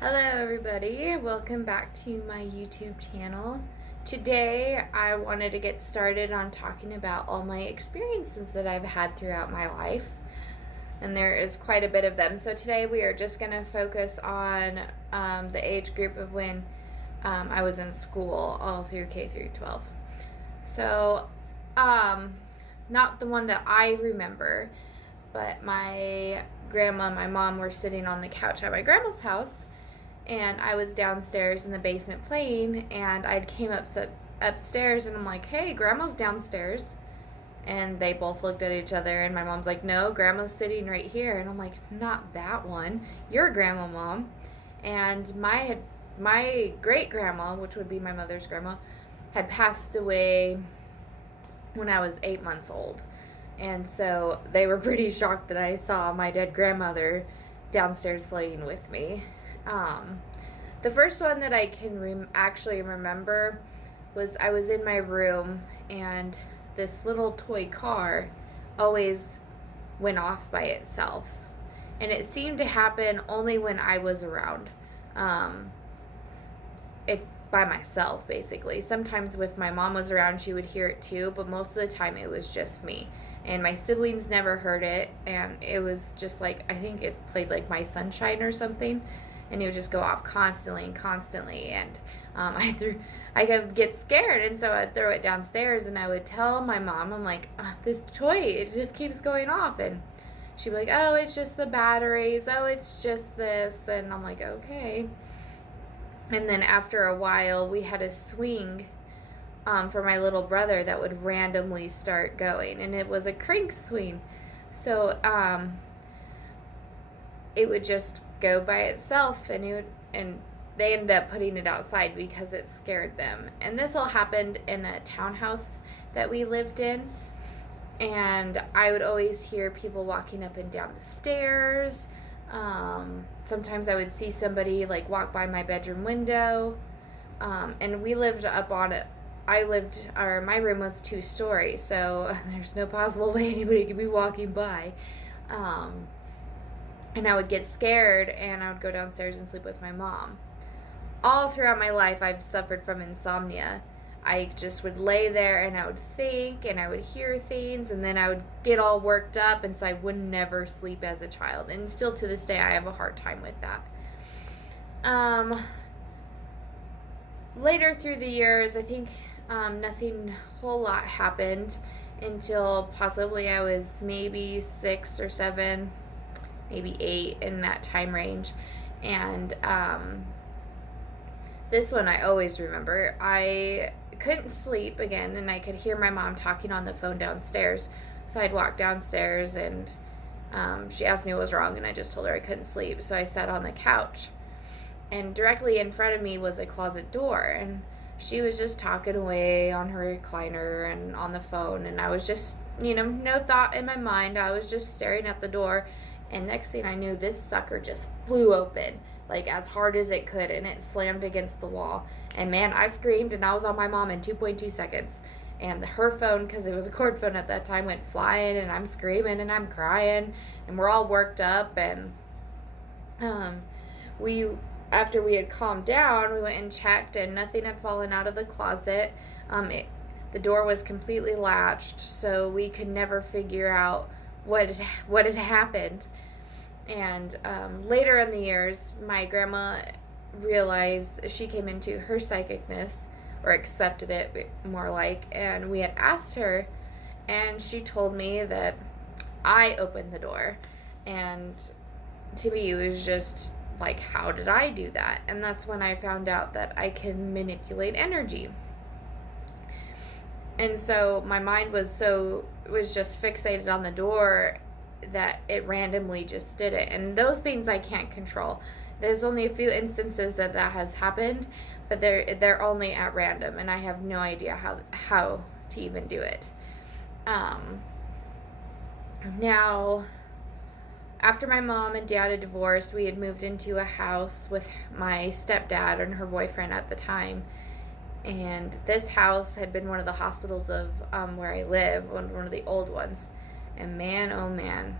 Hello everybody, welcome back to my YouTube channel. Today I wanted to get started on talking about all my experiences that I've had throughout my life, and there is quite a bit of them. So today we are just going to focus on the age group of when I was in school, all through K through 12. So not the one that I remember, but my grandma and my mom were sitting on the couch at my grandma's house, and I was downstairs in the basement playing, and I came upstairs, and I'm like, hey, grandma's downstairs. And they both looked at each other, and my mom's like, no, grandma's sitting right here. And I'm like, not that one, your grandma, Mom. And my great grandma, which would be my mother's grandma, had passed away when I was 8 months old. And so they were pretty shocked that I saw my dead grandmother downstairs playing with me. The first one that I can actually remember was I was in my room, and this little toy car always went off by itself. And it seemed to happen only when I was around. If by myself, basically. Sometimes with my mom was around, she would hear it too, but most of the time it was just me. And my siblings never heard it, and it was just like, I think it played like My Sunshine or something, and it would just go off constantly and constantly. And I could get scared, and so I'd throw it downstairs, and I would tell my mom, I'm like, this toy, it just keeps going off. And she'd be like, oh, it's just the batteries, oh, it's just this. And I'm like, okay. And then after a while, we had a swing for my little brother that would randomly start going, and it was a crank swing. So it would just go by itself, and they ended up putting it outside because it scared them. And this all happened in a townhouse that we lived in, and I would always hear people walking up and down the stairs. Sometimes I would see somebody like walk by my bedroom window, and we lived up on it. My room was 2 stories, so there's no possible way anybody could be walking by. And I would get scared, and I would go downstairs and sleep with my mom. All throughout my life, I've suffered from insomnia. I just would lay there, and I would think, and I would hear things, and then I would get all worked up, and so I would never sleep as a child. And still to this day, I have a hard time with that. Later through the years, I think nothing whole lot happened until possibly I was maybe 6 or 7, maybe 8, in that time range. And this one I always remember. I couldn't sleep again, and I could hear my mom talking on the phone downstairs. So I'd walk downstairs, and she asked me what was wrong, and I just told her I couldn't sleep. So I sat on the couch, and directly in front of me was a closet door, and she was just talking away on her recliner and on the phone, and I was just, no thought in my mind. I was just staring at the door, and next thing I knew, this sucker just flew open, like as hard as it could, and it slammed against the wall. And man, I screamed, and I was on my mom in 2.2 seconds. And her phone, because it was a cord phone at that time, went flying, and I'm screaming and I'm crying, and we're all worked up. And after we had calmed down, we went and checked, and nothing had fallen out of the closet. The door was completely latched, so we could never figure out what had happened. And later in the years, my grandma realized, she came into her psychicness, or accepted it more like, and we had asked her, and she told me that I opened the door. And to me, it was just like, how did I do that? And that's when I found out that I can manipulate energy. And so my mind was just fixated on the door that it randomly just did it. And those things I can't control. There's only a few instances that has happened, but they're only at random, and I have no idea how to even do it. Now, after my mom and dad had divorced, we had moved into a house with my stepdad and her boyfriend at the time. And this house had been one of the hospitals of where I live, one of the old ones. And man, oh man,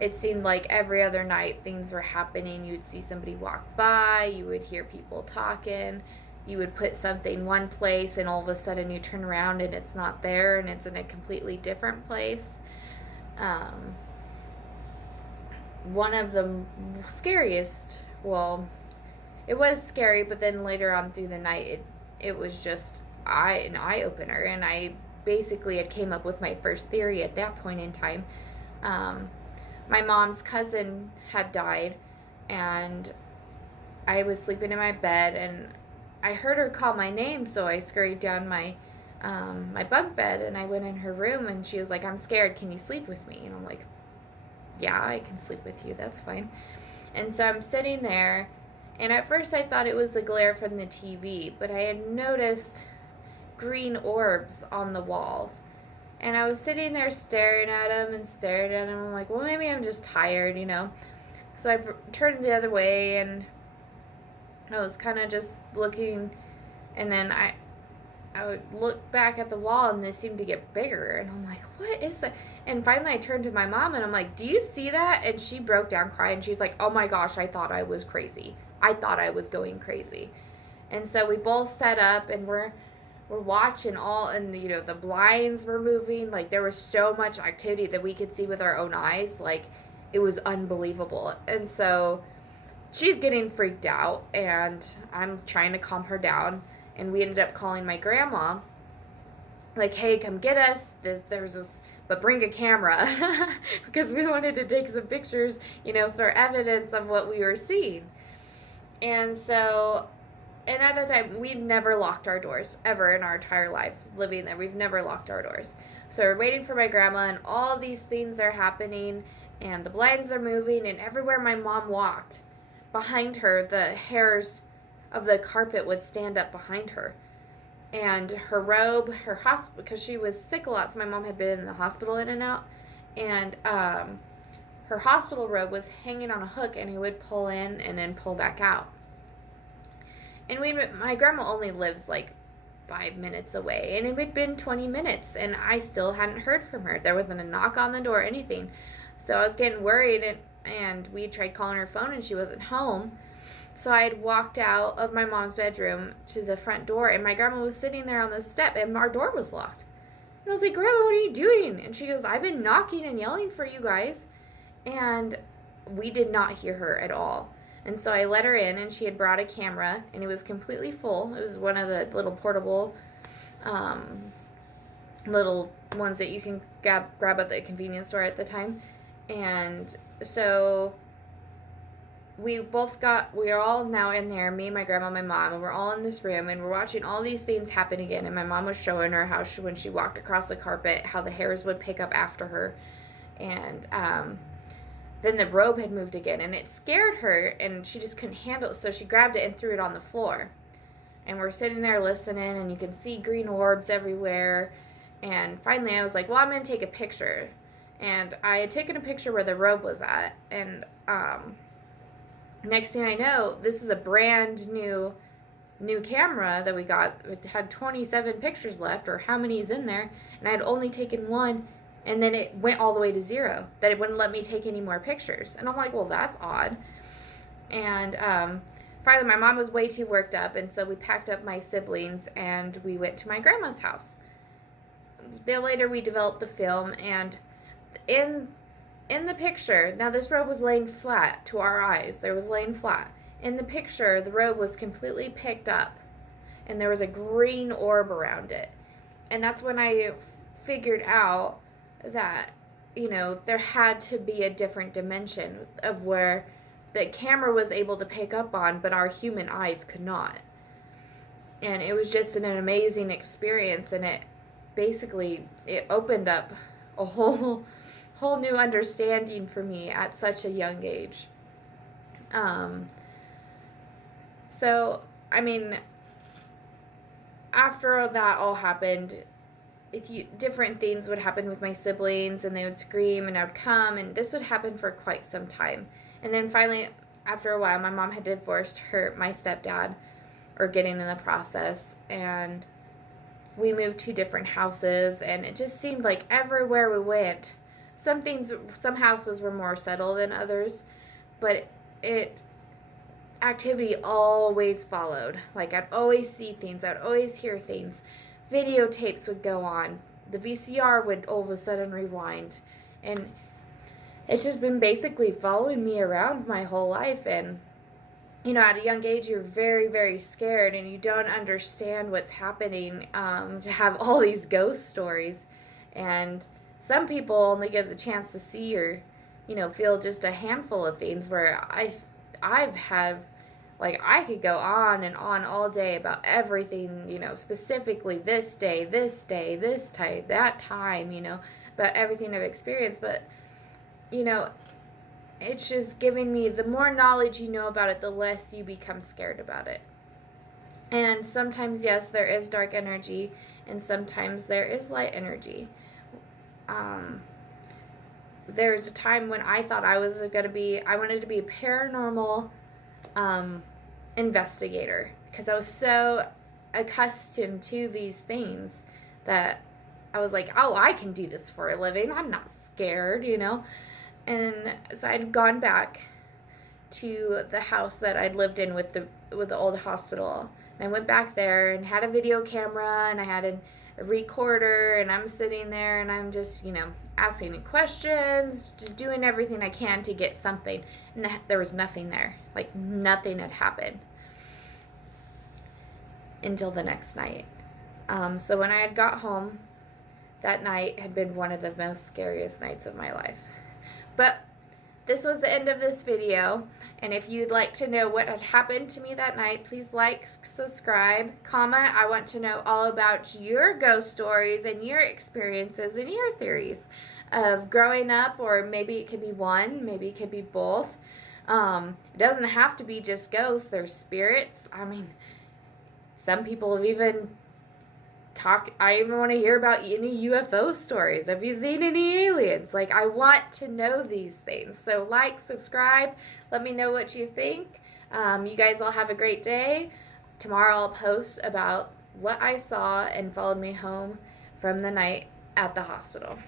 it seemed like every other night things were happening. You'd see somebody walk by, you would hear people talking, you would put something one place, and all of a sudden you turn around and it's not there and it's in a completely different place. Um, One of the scariest, well, it was scary, but then later on through the night, it was just an eye opener, and I basically had came up with my first theory at that point in time. Um, my mom's cousin had died, and I was sleeping in my bed, and I heard her call my name, so I scurried down my bunk bed, and I went in her room, and she was like, "I'm scared. Can you sleep with me?" And I'm like, "Yeah, I can sleep with you. That's fine." And so I'm sitting there, and at first I thought it was the glare from the TV, but I had noticed green orbs on the walls. And I was sitting there staring at them and staring at them. I'm like, well, maybe I'm just tired. So I turned the other way, and I was kind of just looking, and then I would look back at the wall, and they seemed to get bigger, and I'm like, what is that? And finally I turned to my mom, and I'm like, do you see that? And she broke down crying. She's like, oh my gosh, I thought I was crazy. I thought I was going crazy. And so we both set up, and we're watching all, and the blinds were moving. Like, there was so much activity that we could see with our own eyes. Like, it was unbelievable. And so she's getting freaked out, and I'm trying to calm her down. And we ended up calling my grandma, like, hey, come get us. There's this, but bring a camera, because we wanted to take some pictures, for evidence of what we were seeing. And so, and at that time, we've never locked our doors, ever in our entire life living there. We've never locked our doors. So we're waiting for my grandma, and all these things are happening, and the blinds are moving, and everywhere my mom walked, behind her, the hairs of the carpet would stand up behind her. And her robe, her hospital, because she was sick a lot, so my mom had been in the hospital in and out, and her hospital robe was hanging on a hook, and it would pull in and then pull back out. And my grandma only lives like 5 minutes away, and it had been 20 minutes, and I still hadn't heard from her. There wasn't a knock on the door or anything. So I was getting worried, and we tried calling her phone, and she wasn't home. So I had walked out of my mom's bedroom to the front door, and my grandma was sitting there on the step, and our door was locked. And I was like, Grandma, what are you doing? And she goes, I've been knocking and yelling for you guys. And we did not hear her at all. And so I let her in, and she had brought a camera, and it was completely full. It was one of the little portable little ones that you can grab at the convenience store at the time. And so we are all now in there, me, my grandma, my mom, and we're all in this room, and we're watching all these things happen again. And my mom was showing her how when she walked across the carpet, how the hairs would pick up after her. And then the robe had moved again, and it scared her, and she just couldn't handle it, so she grabbed it and threw it on the floor. And we're sitting there listening, and you can see green orbs everywhere. And finally I was like, well, I'm going to take a picture. And I had taken a picture where the robe was at, and next thing I know, this is a brand new camera that we got. It had 27 pictures left, or how many is in there, and I had only taken one, and then it went all the way to 0, that it wouldn't let me take any more pictures. And I'm like, well, that's odd. And finally, my mom was way too worked up, and so we packed up my siblings, and we went to my grandma's house. Then later, we developed the film, and in the picture, now this robe was laying flat to our eyes. There was laying flat. In the picture, the robe was completely picked up, and there was a green orb around it. And that's when I figured out that, there had to be a different dimension of where the camera was able to pick up on, but our human eyes could not. And it was just an amazing experience, and it opened up a whole new understanding for me at such a young age. So, I mean, after that all happened, different things would happen with my siblings, and they would scream, and I would come, and this would happen for quite some time. And then finally, after a while, my mom had divorced my stepdad, or getting in the process, and we moved to different houses, and it just seemed like everywhere we went, some houses were more settled than others, but it activity always followed. Like, I'd always see things, I'd always hear things. Videotapes would go on. The VCR would all of a sudden rewind. And it's just been basically following me around my whole life. And, at a young age, you're very, very scared and you don't understand what's happening, to have all these ghost stories. And some people only get the chance to see or, feel just a handful of things, where I've had, like, I could go on and on all day about everything, specifically this day, this time, that time, about everything I've experienced. But, it's just giving me, the more knowledge you know about it, the less you become scared about it. And sometimes, yes, there is dark energy, and sometimes there is light energy. There's a time when I thought I wanted to be a paranormal investigator, because I was so accustomed to these things that I was like, oh, I can do this for a living. I'm not scared, And so I'd gone back to the house that I'd lived in with the old hospital. And I went back there and had a video camera, and I had a recorder, and I'm sitting there and I'm just, asking questions, just doing everything I can to get something. And there was nothing there. Like, nothing had happened until the next night. So when I had got home, that night had been one of the most scariest nights of my life. But this was the end of this video, and if you'd like to know what had happened to me that night, please like, subscribe, comment. I want to know all about your ghost stories and your experiences and your theories of growing up, or maybe it could be one, maybe it could be both. It doesn't have to be just ghosts. There's spirits. I mean, some people have even I even want to hear about any UFO stories. Have you seen any aliens? Like, I want to know these things. So like, subscribe, let me know what you think. You guys all have a great day. Tomorrow I'll post about what I saw and followed me home from the night at the hospital.